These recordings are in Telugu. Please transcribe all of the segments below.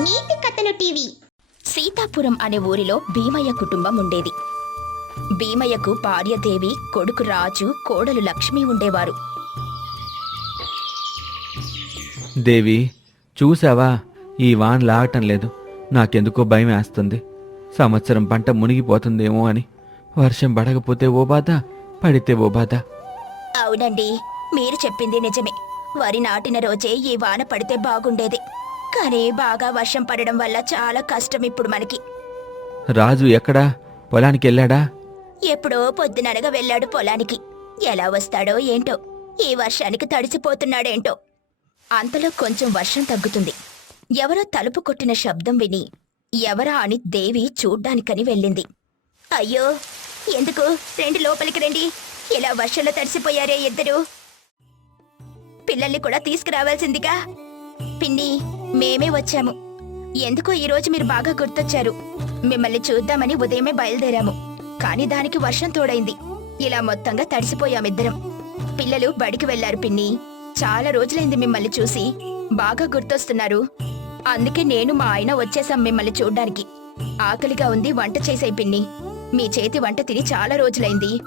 నీతి కథలు టీవీ. సీతాపురం అనే ఊరిలో భీమయ్య కుటుంబం ఉండేది. భీమయ్యకు భార్య దేవి కొడుకు రాజు కోడలు లక్ష్మి ఉండేవారు. దేవి చూసావా ఈ వాన్ లాగటం లేదు. నాకెందుకో భయం వేస్తుంది. సంవత్సరం పంట మునిగిపోతుందేమో అని. వర్షం పడకపోతే ఓ బాధ పడితే ఓ బాధ. అవునండి మీరు చెప్పింది నిజమే. వరి నాటిన రోజే ఈ వాన పడితే బాగుండేది. కానీ బాగా వర్షం పడడం వల్ల చాలా కష్టం ఇప్పుడు మనకి. రాజు ఎక్కడా? పొలానికి వెళ్ళాడా? ఎప్పుడో పొద్దుననగా వెళ్ళాడు పొలానికి. ఎలా వస్తాడో ఏంటో ఈ వర్షానికి తడిసిపోతున్నాడేంటో. అంతలో కొంచెం వర్షం తగ్గుతుంది. ఎవరో తలుపు కొట్టిన శబ్దం విని ఎవరా అని దేవి చూడ్డానికని వెళ్ళింది. అయ్యో ఎందుకు? రండి లోపలికి రండి. ఇలా వర్షంలో తడిసిపోయారే ఇద్దరు. పిల్లల్ని కూడా తీసుకురావాల్సిందిగా. పిన్ని మేమే వచ్చాము. ఎందుకో ఈరోజు మీరు బాగా గుర్తొచ్చారు. మిమ్మల్ని చూద్దామని ఉదయమే బయలుదేరాము. కానీ దానికి వర్షం తోడైంది. ఇలా మొత్తంగా తడిసిపోయామిద్దరం పిల్లలు బడికి వెళ్ళారు పిన్ని. చాలా రోజులైంది మిమ్మల్ని చూసి. బాగా గుర్తొస్తున్నారు. అందుకే నేను మా ఆయన వచ్చేసాం మిమ్మల్ని చూడ్డానికి. ఆకలిగా ఉంది వంట చేసే పిన్ని. మీ చేతి వంట తిని చాలా రోజులైంది.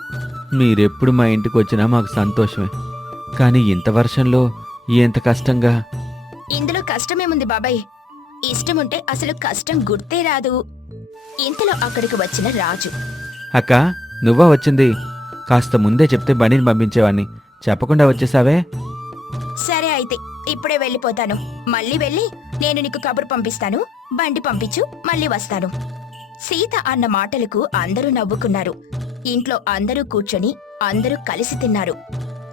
మీరెప్పుడు మా ఇంటికి వచ్చినా మాకు సంతోషమే. కానీ ఇంత వర్షంలో ఎంత కష్టంగా ఇందులో కష్టమేముంది బాబాయ్? ఇష్టముంటే అసలు కష్టం గుర్తే రాదు. ఇంతలో అక్కడికి వచ్చిన రాజు. అక్క నువ్వా వచ్చింది? కాస్త ముందే చెప్తే బండిని పంపించేవాణ్ణి. చెప్పకుండా వచ్చేసావే? సరే అయితే ఇప్పుడే వెళ్ళిపోతాను. మళ్ళీ వెళ్ళి నేను నీకు కబురు పంపిస్తాను. బండి పంపించు మళ్ళీ వస్తాను. సీత అన్న మాటలకు అందరూ నవ్వుకున్నారు. ఇంట్లో అందరూ కూర్చొని అందరూ కలిసి తిన్నారు.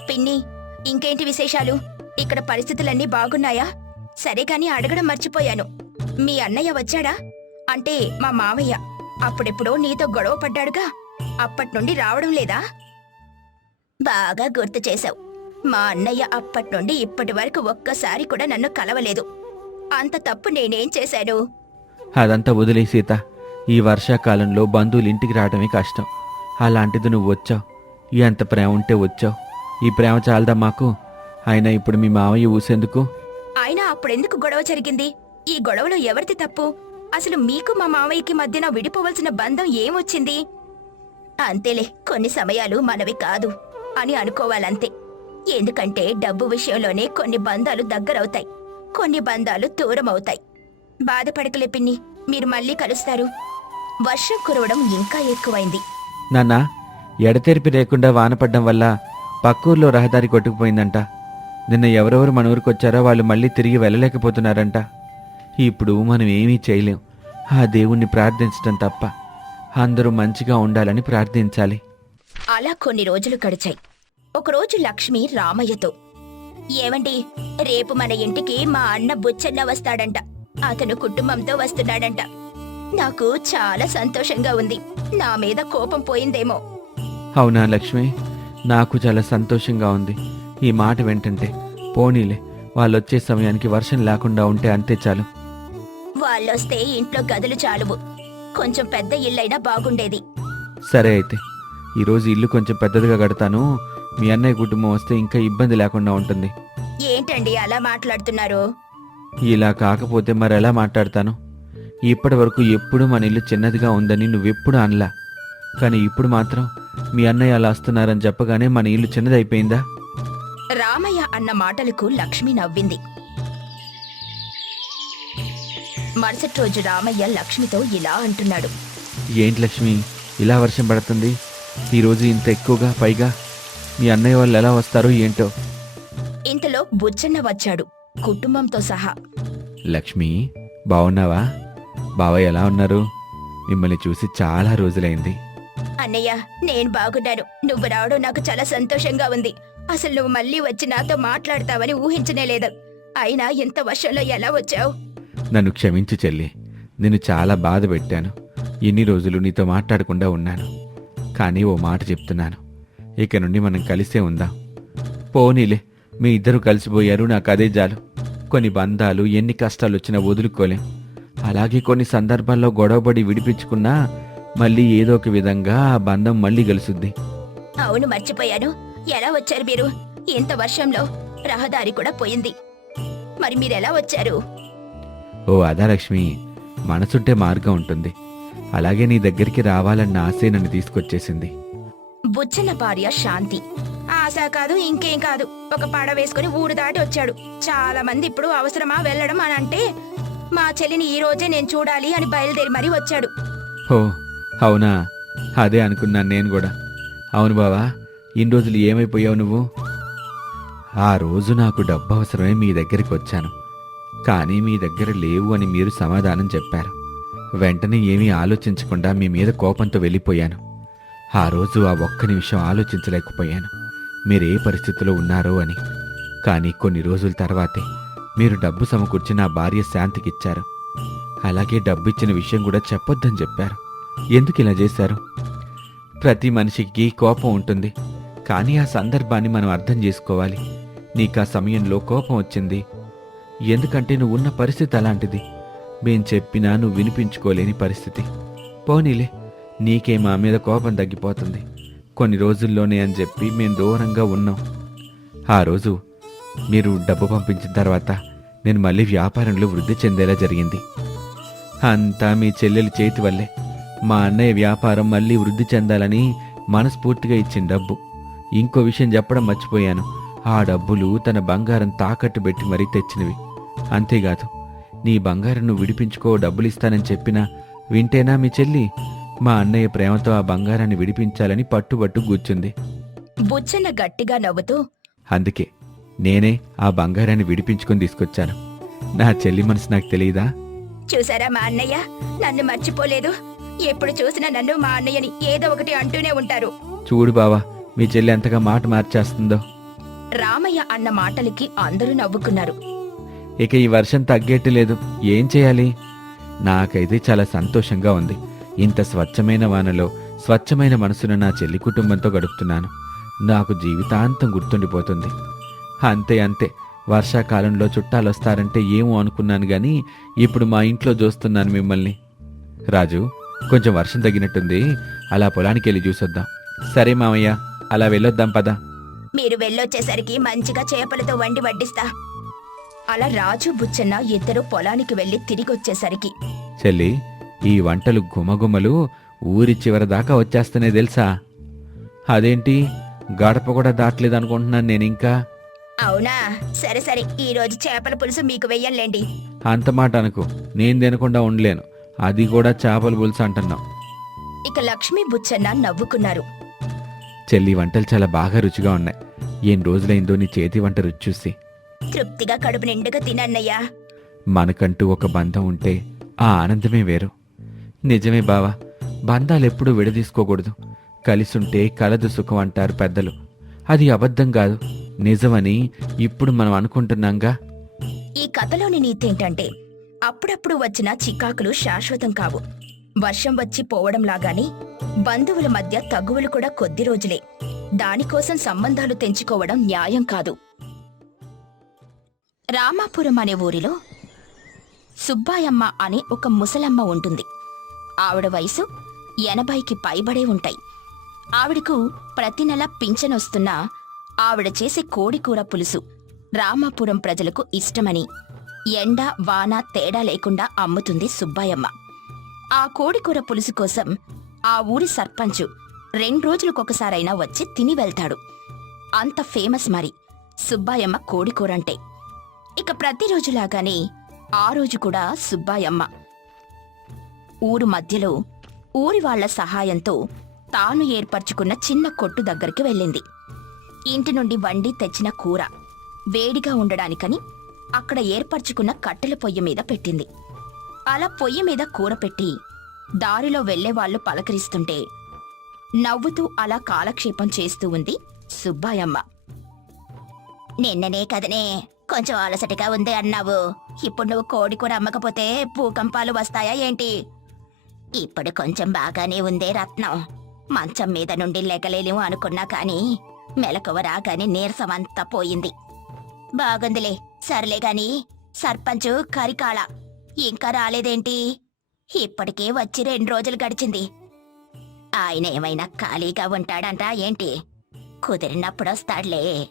పిన్ని ఇంకేంటి విశేషాలు? ఇక్కడ పరిస్థితులన్నీ బాగున్నాయా? సరే కాని అడగడం మర్చిపోయాను. మీ అన్నయ్య వచ్చాడా? అంటే మా మావయ్య అప్పుడెప్పుడో నీతో గొడవ పడ్డాడుగా. అప్పటి నుండి రావడం లేదా? బాగా గుర్తు చేశావు. మా అన్నయ్య అప్పటి నుండి ఇప్పటి వరకు ఒక్కసారి కూడా నన్ను కలవలేదు. అంత తప్పు నేనేం చేశాను? అదంతా వదిలే సీత. ఈ వర్షాకాలంలో బంధువులు ఇంటికి రావడమే కష్టం. అలాంటిది నువ్వు వచ్చావు. ఎంత ప్రేమ ఉంటే వచ్చావు. ఈ ప్రేమ చాలదా మాకు? అయినా ఇప్పుడు మీ మామయ్య ఊసేందుకు? అప్పుడెందుకు గొడవ జరిగింది? ఈ గొడవలో ఎవరిది తప్పు? అసలు మీకు మా మావయ్యకి మధ్యన విడిపోవలసిన బంధం ఏమొచ్చింది? అంతేలే కొన్ని సమయాలు మనవి కాదు అని అనుకోవాలంతే. ఎందుకంటే డబ్బు విషయంలోనే కొన్ని బంధాలు దగ్గరవుతాయి. కొన్ని బంధాలు దూరం అవుతాయి బాధపడకలే పిన్ని మీరు మళ్ళీ కలుస్తారు. వర్షం కురవడం ఇంకా ఎక్కువైంది. నాన్న ఎడతెరిపి లేకుండా వానపడ్డం వల్ల పక్కూర్లో రహదారి కొట్టుకుపోయిందంట. నిన్న ఎవరెవరు మన ఊరికి వచ్చారో వాళ్ళు మళ్ళీ తిరిగి వెళ్ళలేకపోతున్నారంట. ఇప్పుడు మనం ఏమీ చేయలేం. ఆ దేవుణ్ణి ప్రార్థించడం తప్ప అందరూ మంచిగా ఉండాలని ప్రార్థించాలి. అలా కొన్ని రోజులు గడిచాయి. ఒకరోజు లక్ష్మి రామయ్యతో ఏమండి రేపు మన ఇంటికి మా అన్న బుచ్చన్న వస్తాడంట. అతను కుటుంబంతో వస్తున్నాడంట. నాకు చాలా సంతోషంగా ఉంది. నా మీద కోపం పోయిందేమో. అవునా లక్ష్మి? నాకు చాలా సంతోషంగా ఉంది. ఈ మాట వెంటంటే పోనీలే వాళ్ళొచ్చే సమయానికి వర్షం లేకుండా ఉంటే అంతే చాలు. వాళ్ళొస్తే ఇంట్లో గదులు చాలువు. కొంచెం పెద్ద ఇల్లైనా బాగుండేది. సరే అయితే ఈరోజు ఇల్లు కొంచెం పెద్దదిగా కడతాను. మీ అన్నయ్య కుటుంబం వస్తే ఇంకా ఇబ్బంది లేకుండా ఉంటుంది. ఏంటండి అలా మాట్లాడుతున్నారు? ఇలా కాకపోతే మరి ఎలా మాట్లాడతాను? ఇప్పటి వరకు ఎప్పుడు మన ఇల్లు చిన్నదిగా ఉందని నువ్వెప్పుడు అనలా. కానీ ఇప్పుడు మాత్రం మీ అన్నయ్య అలా వస్తున్నారని చెప్పగానే మన ఇల్లు చిన్నదైపోయిందా? రామయ్య అన్న మాటలకు లక్ష్మి నవ్వింది. మరుసటి రోజు రామయ్య లక్ష్మితో ఇలా అంటున్నాడు. ఏంటి లక్ష్మి ఇలా వర్షం పడుతుంది? ఈరోజు ఇంత ఎక్కువగా పైగా? మీ అన్నయ్య వాళ్ళు ఎలా వస్తారో ఏంటో? ఇంతలో బుచ్చన్న వచ్చాడు కుటుంబంతో సహా. లక్ష్మి బాగున్నావా బావయ్య ఎలా ఉన్నారు? మిమ్మల్ని చూసి చాలా రోజులైంది. అన్నయ్య నేను బాగున్నాను. నువ్వు రావడం నాకు చాలా సంతోషంగా ఉంది. అసలు నువ్వు మళ్ళీ వచ్చి నాతో మాట్లాడతావని ఊహించనే లేదు. అయినా ఇంత వర్షంలో ఎలా వచ్చావు? నన్ను క్షమించు చెల్లి. నేను చాలా బాధ పెట్టాను. ఎన్ని రోజులు నీతో మాట్లాడకుండా ఉన్నాను. కానీ ఓ మాట చెప్తున్నాను. ఇక నుండి మనం కలిసే ఉందాం. పోనీలే మీ ఇద్దరు కలిసిపోయారు నాకు అదే జాలు. కొన్ని బంధాలు ఎన్ని కష్టాలు వచ్చినా వదులుకోలేం. అలాగే కొన్ని సందర్భాల్లో గొడవపడి విడిపించుకున్నా మళ్ళీ ఏదో ఒక విధంగా ఆ బంధం మళ్ళీ కలుసుద్ది అవును మర్చిపోయాను. ఎలా వచ్చారు మీరు? ఇంత వర్షంలో రహదారి కూడా పోయింది. మరి మీరెలా వచ్చారు? ఓ అదా లక్ష్మి మనసుంటే మార్గం ఉంటుంది. అలాగే నీ దగ్గరికి రావాలన్న ఆశే నన్ను తీసుకొచ్చేసింది. బుచ్చన్న భార్య శాంతి. ఆశ కాదు ఇంకేం కాదు. ఒక పడ వేసుకుని ఊరు దాటి వచ్చాడు. చాలా మంది ఇప్పుడు అవసరమా వెళ్ళడం అని అంటే మా చెల్లిని ఈ రోజే నేను చూడాలి అని బయలుదేరి మరీ వచ్చాడు. ఓ అవునా? అదే అనుకున్నాను నేను కూడా. అవును బావా ఇన్ని రోజులు ఏమైపోయావు నువ్వు? ఆ రోజు నాకు డబ్బు అవసరమే మీ దగ్గరికి వచ్చాను. కానీ మీ దగ్గర లేవు అని మీరు సమాధానం చెప్పారు. వెంటనే ఏమీ ఆలోచించకుండా మీ మీద కోపంతో వెళ్ళిపోయాను. ఆ రోజు ఆ ఒక్క నిమిషం ఆలోచించలేకపోయాను. మీరే పరిస్థితిలో ఉన్నారో అని. కానీ కొన్ని రోజుల తర్వాతే మీరు డబ్బు సమకూర్చి నా భార్య శాంతికిచ్చారు అలాగే డబ్బు ఇచ్చిన విషయం కూడా చెప్పొద్దని చెప్పారు. ఎందుకు ఇలా చేశారు? ప్రతి మనిషికి కోపం ఉంటుంది. కానీ ఆ సందర్భాన్ని మనం అర్థం చేసుకోవాలి. నీకు ఆ సమయంలో కోపం వచ్చింది. ఎందుకంటే నువ్వు ఉన్న పరిస్థితి అలాంటిది. మేం చెప్పినా నువ్వు వినిపించుకోలేని పరిస్థితి. పోనీలే నీకే మా మీద కోపం తగ్గిపోతుంది. కొన్ని రోజుల్లోనే అని చెప్పి మేం దూరంగా ఉన్నాం. ఆ రోజు మీరు డబ్బు పంపించిన తర్వాత నేను మళ్ళీ వ్యాపారంలో వృద్ధి చెందేలా జరిగింది. అంతా మీ చెల్లెలి చేతి వల్లే. మా అన్నయ్య వ్యాపారం మళ్ళీ వృద్ధి చెందాలని మనస్ఫూర్తిగా ఇచ్చిన డబ్బు. ఇంకో విషయం చెప్పడం మర్చిపోయాను. ఆ డబ్బులు తన బంగారం తాకట్టు పెట్టి మరీ తెచ్చినవి. అంతేకాదు నీ బంగారం నువ్వు విడిపించుకో డబ్బులు ఇస్తానని చెప్పినా వింటేనా మీ చెల్లి? మా అన్నయ్య ప్రేమతో ఆ బంగారాన్ని విడిపించాలని పట్టుబట్టు కూర్చుంది. బుచ్చన్న గట్టిగా నవ్వుతూ అందుకే నేనే ఆ బంగారాన్ని విడిపించుకొని తీసుకొచ్చాను. నా చెల్లి మనసు నాకు తెలియదా? చూసారా మా అన్నయ్య? నన్ను మర్చిపోలేదు. ఎప్పుడు చూసినా నన్ను మా అన్నయ్యని ఏదో ఒకటి అంటూనే ఉంటారు. చూడు బావా మీ చెల్లి ఎంతగా మాట మార్చేస్తుందో. రామయ్య అన్న మాటలకి అందరూ నవ్వుకున్నారు. ఇక ఈ వర్షం తగ్గేట్టు లేదు. ఏం చేయాలి? నాకైతే చాలా సంతోషంగా ఉంది. ఇంత స్వచ్ఛమైన వానలో స్వచ్ఛమైన మనసున నా చెల్లి కుటుంబంతో గడుపుతున్నాను. నాకు జీవితాంతం గుర్తుండిపోతుంది. అంతే అంతే. వర్షాకాలంలో చుట్టాలు వస్తారంటే ఏమో అనుకున్నాను గాని ఇప్పుడు మా ఇంట్లో చూస్తున్నాను మిమ్మల్ని. రాజు కొంచెం వర్షం తగ్గినట్టుంది. అలా పొలానికి వెళ్ళి చూసొద్దాం. సరే మామయ్య. అలా వెళ్ళొద్దాం పదా. మీరు వెళ్ళొచ్చేసరికి మంచిగా చేపలతో వండి వడ్డిస్తా. అలా రాజు బుచ్చన్న ఇద్దరు పొలానికి వెళ్ళి తిరిగొచ్చేసరికి. చెల్లి ఈ వంటలు గుమగుమలు ఊరి చివరి దాకా వచ్చేస్తనే తెలుసా? అదేంటి? గడప కూడా దాటలేదు అనుకుంటున్నాను నేను ఇంకా. అవునా? సరే సరే. ఈ రోజు చేపల పులుసు మీకు వెయ్యంలేండి అంత మాట అనుకో. నేను తినకుండా ఉండలేను. అది కూడా చేపల పులుసు అంటున్నావు. ఇక లక్ష్మీ బుచ్చన్న నవ్వుకున్నారు. చెల్లి వంటలు చాలా బాగా రుచిగా ఉన్నాయి. ఏం రోజులైందో నీ చేతి వంట రుచి చూసి. తృప్తిగా కడుపు నిండుగా తినన్నయ్యా. మనకంటూ ఒక బంధం ఉంటే ఆ ఆనందమే వేరు. నిజమే బావా బంధాలెప్పుడూ విడదీసుకోకూడదు. కలిసుంటే కలదు సుఖం అంటారు పెద్దలు. అది అబద్ధం కాదు. నిజమని ఇప్పుడు మనం అనుకుంటున్నాంగా? ఈ కథలోని నీతేంటంటే అప్పుడప్పుడు వచ్చిన చికాకులు శాశ్వతం కావు. వర్షం వచ్చి పోవడం లాగానే బంధువుల మధ్య తగువులు కూడా కొద్ది రోజులే. దానికోసం సంబంధాలు తెంచుకోవడం న్యాయం కాదు. రామాపురం అనే ఊరిలో సుబ్బాయమ్మ అనే ఒక ముసలమ్మ ఉంటుంది. ఆవిడ వయసు ఎనభైకి పైబడే ఉంటాయి. ఆవిడకు ప్రతి నెల పింఛనొస్తున్నా ఆవిడ చేసే కోడికూర పులుసు రామాపురం ప్రజలకు ఇష్టమని ఎండ వాన తేడా లేకుండా అమ్ముతుంది సుబ్బాయమ్మ. ఆ కోడికూర పులుసు కోసం ఆ ఊరి సర్పంచు రెండు రోజులకొకసారైనా వచ్చి తిని వెళ్తాడు. అంత ఫేమస్ మరి. సుబ్బాయమ్మ కోడికూర అంటే ఇక ప్రతిరోజులాగానే ఆ రోజు కూడా సుబ్బాయమ్మ. ఊరు మధ్యలో ఊరి వాళ్ళ సహాయంతో తాను ఏర్పరచుకున్న చిన్న కొట్టు దగ్గరికి వెళ్ళింది. ఇంటి నుండి వండి తెచ్చిన కూర వేడిగా ఉండడానికని అక్కడ ఏర్పరచుకున్న కట్టెల పొయ్యి మీద పెట్టింది. అలా పొయ్యి మీద కూర పెట్టి దారిలో వెళ్ళేవాళ్ళు పలకరిస్తుంటే నవ్వుతూ అలా కాలక్షేపం చేస్తూ ఉంది సుబ్బాయమ్మ. నిన్ననే కదనే కొంచెం అలసటగా ఉంది అన్నావు. ఇప్పుడు నువ్వు కోడి కూర అమ్మకపోతే భూకంపాలు వస్తాయా ఏంటి? ఇప్పుడు కొంచెం బాగానే ఉందే రత్నం. మంచం మీద నుండి లెగలేలేము అనుకున్నా కాని మెలకువ రాగానే పోయింది. బాగుందిలే సర్లే గాని సర్పంచు కరికాళ ఇంకా రాలేదేంటి? ఇప్పటికే వచ్చి రెండు రోజులు గడిచింది. ఆయన ఏమైనా ఖాళీగా ఉంటాడంట ఏంటి? కుదిరినప్పుడు వస్తాడులే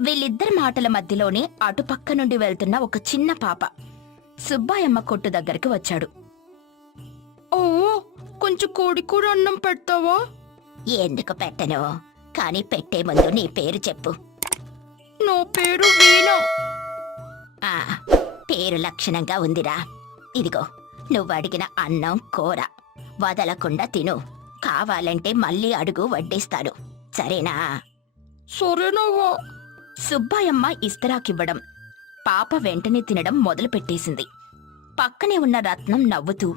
వీళ్ళిద్దరి మాటల మధ్యలోనే అటుపక్క నుండి వెళ్తున్న ఒక చిన్న పాప సుబ్బాయమ్మ కొట్టు దగ్గరికి వచ్చాడు. ఓ కొంచెం కోడి కూర అన్నం పెడతావా? ఎందుకు పెట్టను? కానీ పెట్టే ముందు నీ పేరు చెప్పు. నా పేరు వీణా. ఆ పేరు లక్షణంగా ఉందిరా. ఇదిగో నువ్వు అడిగిన అన్నం కూర. వదలకుండా తిను. కావాలంటే మళ్ళీ అడుగు వడ్డిస్తాను. సరేనా? సరేనవ్వా. సుబ్బాయమ్మ ఇస్తరాకివ్వడం పాప వెంటనే తినడం మొదలుపెట్టేసింది. పక్కనే ఉన్న రత్నం నవ్వుతూ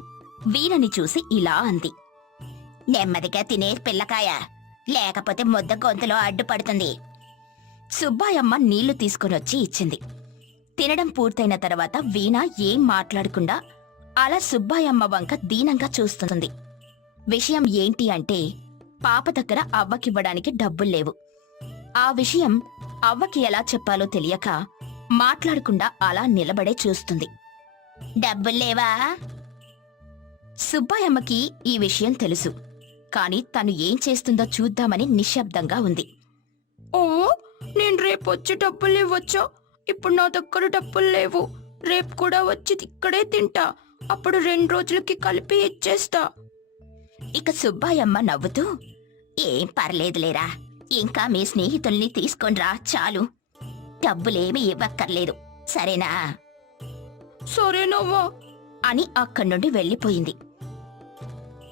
వీణని చూసి ఇలా అంది. నెమ్మదిగా తినే పిల్లకాయ లేకపోతే ముద్ద గొంతులో అడ్డుపడుతుంది. సుబ్బాయమ్మ నీళ్ళు తీసుకునొచ్చి ఇచ్చింది. తినడం పూర్తయిన తర్వాత వీణ ఏం మాట్లాడకుండా అలా సుబ్బాయమ్మ వంక దీనంగా చూస్తుంది. విషయం ఏంటి అంటే పాప దగ్గర అవ్వకివ్వడానికి డబ్బులు లేవు. ఆ విషయం అవ్వకి ఎలా చెప్పాలో తెలియక మాట్లాడకుండా అలా నిలబడే చూస్తుంది. డబ్బుల్లేవా సుబ్బాయమ్మకి ఈ విషయం తెలుసు. కాని తను ఏం చేస్తుందో చూద్దామని నిశ్శబ్దంగా ఉంది. ఓ నేను రేపు వచ్చి డబ్బులు ఇవ్వచ్చా? ఇప్పుడు నా దగ్గర డబ్బులు లేవు. రేపు కూడా వచ్చి ఇక్కడే తింటా. అప్పుడు రెండు రోజులకి కలిపి ఇచ్చేస్తా. ఇక సుబ్బాయమ్మ నవ్వుతూ ఏం పర్లేదులేరా ఇంకా మీ స్నేహితుల్ని తీసుకొనిరా చాలు. డబ్బులేమీ ఇవ్వక్కర్లేదు సరేనా? సరేనవ్వా అని అక్కడి నుండి వెళ్ళిపోయింది.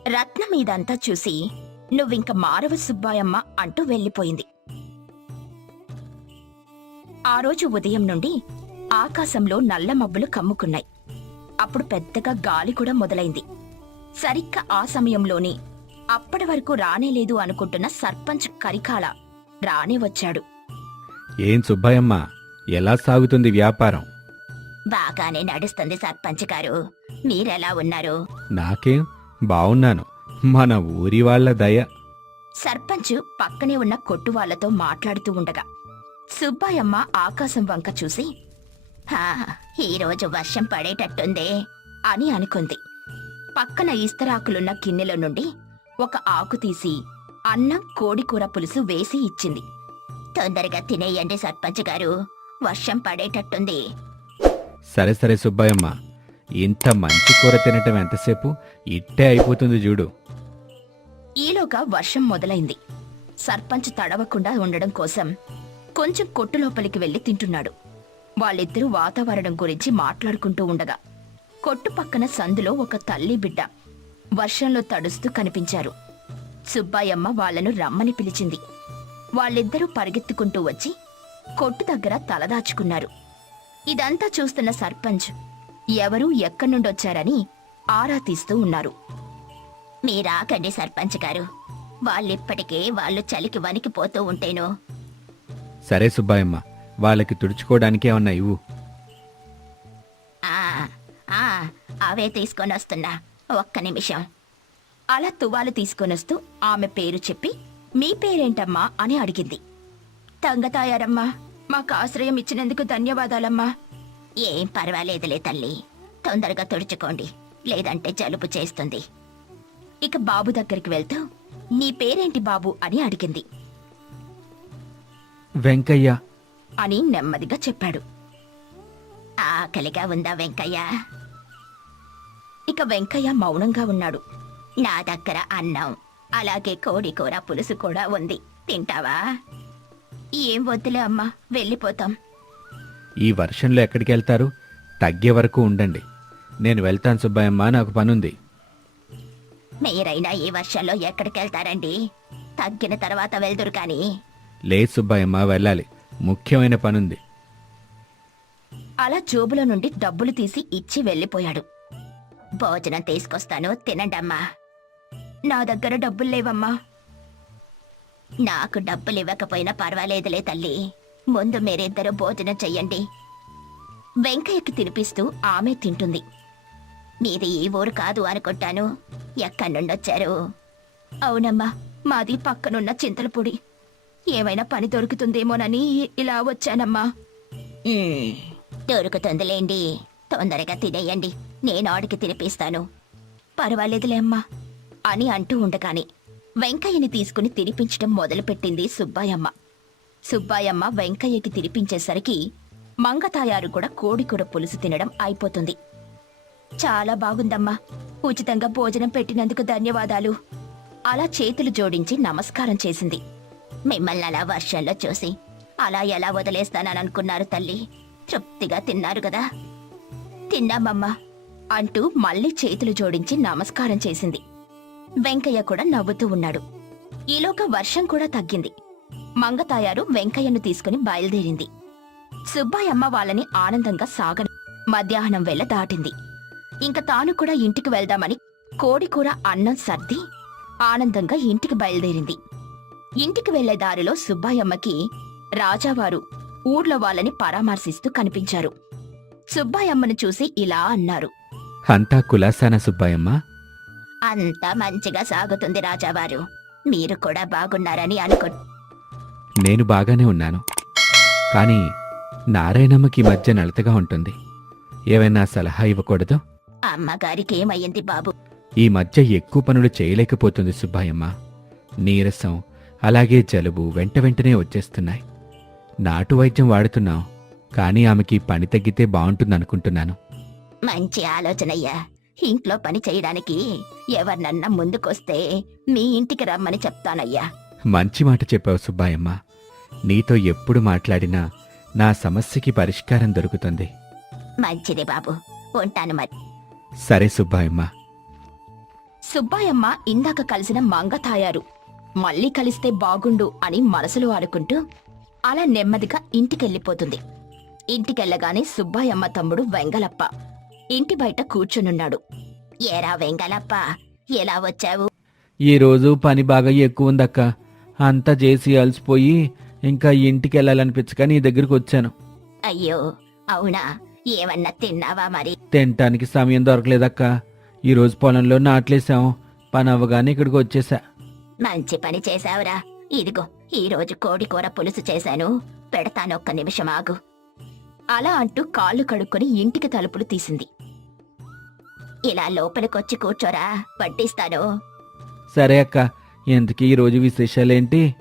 రత్నం ఇదంతా చూసి నువ్వింక మారవ సుబ్బాయమ్మ అంటూ వెళ్ళిపోయింది. ఆ రోజు ఉదయం నుండి ఆకాశంలో నల్ల మబ్బులు కమ్ముకున్నాయి. అప్పుడు పెద్దగా గాలి కూడా మొదలైంది. సరిగ్గా ఆ సమయంలోనే అప్పటి వరకు రానేలేదు అనుకుంటున్న సర్పంచ్ కరికాల రానే వచ్చాడు. ఏం సుబ్బయ్యమ్మ ఎలా సాగుతుంది వ్యాపారం? బాగానే నడుస్తుంది సర్పంచ్ గారు. మీరెలా ఉన్నారు? నాకేం బావున్నాను. మన ఊరి వాళ్ళ దయ. సర్పంచ్ పక్కనే ఉన్న కొట్టు వాళ్ళతో మాట్లాడుతూ ఉండగా సుబ్బాయమ్మ ఆకాశం వంక చూసి "హా, ఈరోజు వర్షం పడేటట్టుందే అని అనుకుంది. పక్కన ఇస్తరాకులున్న గిన్నెలో నుండి ఒక ఆకు తీసి అన్నం కోడికూర పులుసు వేసి ఇచ్చింది. తొందరగా తినేయండి సర్పంచ్ గారు వర్షం పడేటట్టుంది. సరే సరే సుబ్బయ్యమ్మ ఇంత మంచి కూర తినటం ఎంతసేపు? ఇట్టే అయిపోతుంది చూడు. ఈలోగా వర్షం మొదలైంది. సర్పంచ్ తడవకుండా ఉండడం కోసం కొంచెం కొట్టు లోపలికి వెళ్ళి తింటున్నాడు. వాళ్ళిద్దరూ వాతావరణం గురించి మాట్లాడుకుంటూ ఉండగా కొట్టు పక్కన సందులో ఒక తల్లి బిడ్డ వర్షంలో తడుస్తూ కనిపించారు. సుబ్బాయమ్మ వాళ్ళను రమ్మని పిలిచింది. వాళ్ళిద్దరూ పరిగెత్తుకుంటూ వచ్చి కొట్టు దగ్గర తలదాచుకున్నారు ఇదంతా చూస్తున్న సర్పంచ్ ఎవరూ ఎక్కడ్నుండొచ్చారని ఆరా తీస్తూ ఉన్నారు. మీరాకండి సర్పంచ్ గారు. వాళ్ళిప్పటికే వాళ్ళు చలికి వణికిపోతూ ఉంటేనో సరే సుబ్బాయమ్మ వాళ్ళకి తుడుచుకోవడానికి ఏమన్నా ఇవ్వు. ఆ ఆ అవే తీసుకొని వస్తున్నా. ఒక్క నిమిషం. అలా తువాలు తీసుకొనొస్తూ ఆమె పేరు చెప్పి మీ పేరేంటమ్మా? అని అడిగింది. తంగతాయారమ్మా మాకు ఆశ్రయం ఇచ్చినందుకు ధన్యవాదాలమ్మా. ఏం పర్వాలేదులే తల్లి తొందరగా తుడుచుకోండి లేదంటే జలుబు చేస్తుంది. ఇక బాబు దగ్గరికి వెళ్తూ నీ పేరేంటి బాబు? అని అడిగింది. వెంకయ్య. అని నెమ్మదిగా చెప్పాడు. ఆకలిగా ఉందా వెంకయ్య? ఇక వెంకయ్య మౌనంగా ఉన్నాడు. నా దగ్గర అన్నం అలాగే కోడి కూర పులుసు కూడా ఉంది. తింటావా? ఏం వద్దులే అమ్మా వెళ్ళిపోతాం. ఈ వర్షంలో ఎక్కడికి వెళ్తారు? తగ్గే వరకు ఉండండి. నేను వెళ్తాను సుబ్బయ్యమ్మ నాకు పనుంది. మీరైనా ఈ వర్షంలో ఎక్కడికి వెళ్తారండి? తగ్గిన తర్వాత వెళ్దురు కానీ. లేదు సుబ్బాయమ్మ వెళ్ళాలి. ముఖ్యమైన పనుంది. అలా జోబులో నుండి డబ్బులు తీసి ఇచ్చి వెళ్ళిపోయాడు. భోజనం తీసుకొస్తాను తినండమ్మా. నా దగ్గర డబ్బులు లేవమ్మా. నాకు డబ్బులు ఇవ్వకపోయినా పర్వాలేదులే తల్లి. ముందు మీరిద్దరూ భోజనం చెయ్యండి. వెంకయ్యకి తినిపిస్తూ ఆమె తింటుంది. మీది ఈ ఊరు కాదు అనుకుంటాను. ఎక్కడి నుండొచ్చారు అవునమ్మా మాది పక్కనున్న చింతలపొడి. ఏమైనా పని దొరుకుతుందేమోనని ఇలా వచ్చానమ్మా. "ఉమ్, దొరుకుతుందిలేండి. తొందరగా తినేయండి. నేను ఆడికి తినిపిస్తాను. పర్వాలేదులే అమ్మా. అని అంటూ ఉండగానే వెంకయ్యని తీసుకుని తినిపించడం మొదలుపెట్టింది సుబ్బాయమ్మ. సుబ్బాయమ్మ వెంకయ్యకి తినిపించేసరికి మంగతాయారు కూడా కోడికూర పులుసు తినడం అయిపోతుంది. చాలా బాగుందమ్మా. ఉచితంగా భోజనం పెట్టినందుకు ధన్యవాదాలు. అలా చేతులు జోడించి నమస్కారం చేసింది. మిమ్మల్ని అలా వర్షంలో చూసి అలా ఎలా వదిలేస్తానని అనుకున్నారు తల్లి? తృప్తిగా తిన్నారు కదా? తిన్నామమ్మా అంటూ మళ్ళీ చేతులు జోడించి నమస్కారం చేసింది. వెంకయ్య కూడా నవ్వుతూ ఉన్నాడు. ఈలోగా వర్షం కూడా తగ్గింది. మంగతాయారు వెంకయ్యను తీసుకుని బయలుదేరింది. సుబ్బాయమ్మ వాళ్ళని ఆనందంగా సాగ మధ్యాహ్నం వేళ దాటింది. ఇంక తాను కూడా ఇంటికి వెళ్దామని కోడికూర అన్నం సర్ది ఆనందంగా ఇంటికి బయలుదేరింది. ఇంటికి వెళ్ళే దారిలో సుబ్బాయమ్మకి రాజావారు ఊర్లో వాళ్ళని పరామర్శిస్తూ కనిపించారు. సుబ్బాయమ్మను చూసి ఇలా అన్నారు. అంతా కులాసానా సుబ్బాయమ్మ? అంతా మంచిగా సాగుతుంది రాజావారు. మీరు కూడా బాగున్నారని అనుకో నేను బాగానే ఉన్నాను. కానీ నారాయణమ్మకి మధ్య నలతగా ఉంటుంది. ఏవైనా సలహా ఇవ్వకూడదు? అమ్మగారికి ఏమయ్యింది బాబు? ఈ మధ్య ఎక్కువ పనులు చేయలేకపోతుంది సుబ్బాయమ్మ. నీరసం అలాగే జలుబు వెంట వెంటనే వచ్చేస్తున్నాయి. నాటు వైద్యం వాడుతున్నాం కానీ ఆమెకి పని తగ్గితే బాగుంటుందనుకుంటున్నాను. మంచి ఆలోచనయ్యా. ఇంట్లో పని చేయడానికి ఎవరినన్నా ముందుకొస్తే మీ ఇంటికి రమ్మని చెప్తానయ్యా. మంచి మాట చెప్పావు సుబ్బాయమ్మ. నీతో ఎప్పుడు మాట్లాడినా నా సమస్యకి పరిష్కారం దొరుకుతుంది. మంచిది బాబు. ఉంటాను మరి. సరే సుబ్బాయమ్మ. సుబ్బాయమ్మ ఇందాక కలిసిన మంగతాయారు మళ్ళీ కలిస్తే బాగుండు అని మనసులో అనుకుంటూ అలా నెమ్మదిగా ఇంటికెళ్ళిపోతుంది. ఇంటికెళ్ళగానే సుబ్బాయమ్మ తమ్ముడు వెంగలప్ప ఇంటి బయట కూర్చునున్నాడు. ఏరా వెంగలప్ప ఎలా వచ్చావు? ఈ రోజు పని బాగా ఎక్కువ ఉందక్క. అంతా చేసి అలసిపోయి ఇంకా ఇంటికి వెళ్ళాలనిపించక నీ దగ్గరికి వచ్చాను. అయ్యో అవునా? ఏమన్నా తిన్నావా మరి? తినటానికి సమయం దొరకలేదక్క. ఈ రోజు పొలంలో నాట్లేసాం పని అవ్వగానే ఇక్కడికి వచ్చేసా. మంచి పని చేశావురా. ఇదిగో ఈ రోజు కోడి కూర పులుసు చేశాను. పెడతానొక్క నిమిషం ఆగు. అలా అంటూ కాళ్ళు కడుక్కొని ఇంటికి తలుపులు తీసింది. ఇలా లోపలికొచ్చి కూర్చోరా. వడ్డిస్తాను. సరే అక్క ఎందుకు ఈ రోజు విశేషాలేంటి?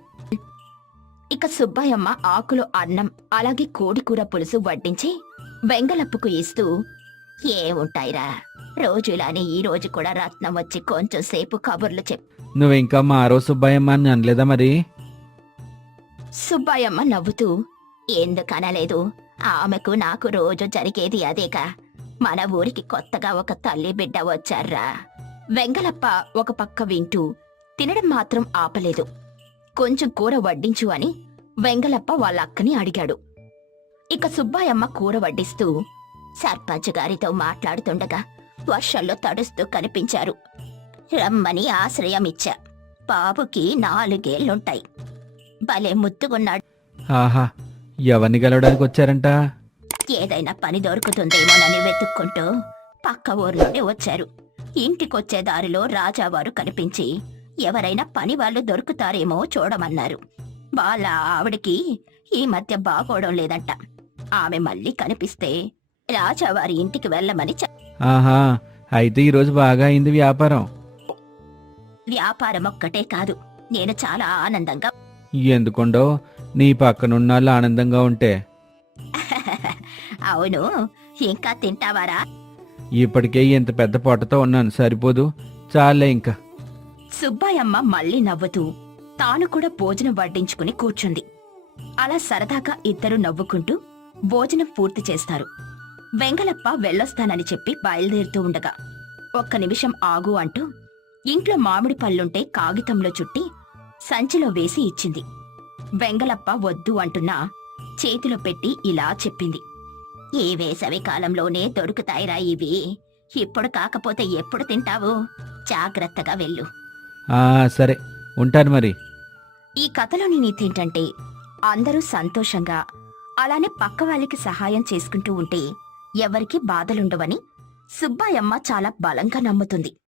ఇక సుబ్బయ్యమ్మ ఆకులో అన్నం అలాగే కోడి కూర పులుసు వడ్డించి వెంగలప్పుకు ఇస్తూ ఏముంటాయిరా? రోజులానే ఈ రోజు కూడా రత్నం వచ్చి కొంచెం సేపు కబుర్లు చెప్పు నువ్వు ఇంకా మారో సుబ్బాయమ్మ అని అనలేదా మరి? సుబ్బయ్యమ్మ నవ్వుతూ ఎందుకనలేదు? ఆమెకు నాకు రోజు జరిగేది అదేక మన ఊరికి కొత్తగా ఒక తల్లి బిడ్డ వచ్చారా వెంగలప్ప ఒక పక్క వింటూ తినడం మాత్రం ఆపలేదు. కొంచెం కూర వడ్డించు అని వెంగలప్ప వాళ్ళ అక్కని అడిగాడు. ఇక సుబ్బాయమ్మ కూర వడ్డిస్తూ సర్పంచ్ గారితో మాట్లాడుతుండగా వర్షంలో తడుస్తూ కనిపించారు. రమ్మని ఆశ్రయం ఇచ్చా బాబుకి నాలుగేళ్ళుంటాయి భలే ముద్దుగున్నాడు. ఆహా ఎవరిని గెలవడానికి వచ్చారంట? ఏదైనా పని దొరుకుతుందేమోనని వెతుక్కుంటూ పక్క ఊరు నుండి వచ్చారు. ఇంటికొచ్చే దారిలో రాజావారు కనిపించి ఎవరైనా పని వాళ్ళు దొరుకుతారేమో చూడమన్నారు. వాళ్ళ ఆవిడికి ఈ మధ్య బాగోవడం లేదంట. ఆమె మళ్ళీ కనిపిస్తే రాజావారి ఇంటికి వెళ్ళమని ఆహా అయితే ఈ రోజు బాగా అయింది వ్యాపారం. వ్యాపారం ఒక్కటే కాదు. నేను చాలా ఆనందంగా ఎందుకుండో? నీ పక్కనున్నాళ్ళు ఆనందంగా ఉంటే. అవును. ఇంకా తింటావారా? ఇప్పటికే ఇంత పెద్ద పొట్టతో ఉన్నాను. సరిపోదు. చాలే ఇంకా. సుబ్బాయమ్మ మళ్ళీ నవ్వుతూ తాను కూడా భోజనం వడ్డించుకుని కూర్చుంది. అలా సరదాగా ఇద్దరు నవ్వుకుంటూ భోజనం పూర్తి చేస్తారు. వెంగలప్ప వెళ్ళొస్తానని చెప్పి బయలుదేరుతూ ఉండగా ఒక్క నిమిషం ఆగు అంటూ ఇంట్లో మామిడి పళ్ళుంటే కాగితంలో చుట్టి సంచిలో వేసి ఇచ్చింది. వెంగలప్ప వద్దు అంటున్నా చేతిలో పెట్టి ఇలా చెప్పింది. ఈ వేసవి కాలంలోనే దొరుకుతాయిరా ఇవి. ఇప్పుడు కాకపోతే ఎప్పుడు తింటావు? జాగ్రత్తగా వెళ్ళు. ఆ సరే. ఉంటాను మరి. ఈ కథలోని నీతి ఏంటంటే అందరూ సంతోషంగా అలానే పక్క వాళ్ళకి సహాయం చేసుకుంటూ ఉంటే ఎవరికి బాధలుండవని సుబ్బాయమ్మ చాలా బలంగా నమ్ముతుంది.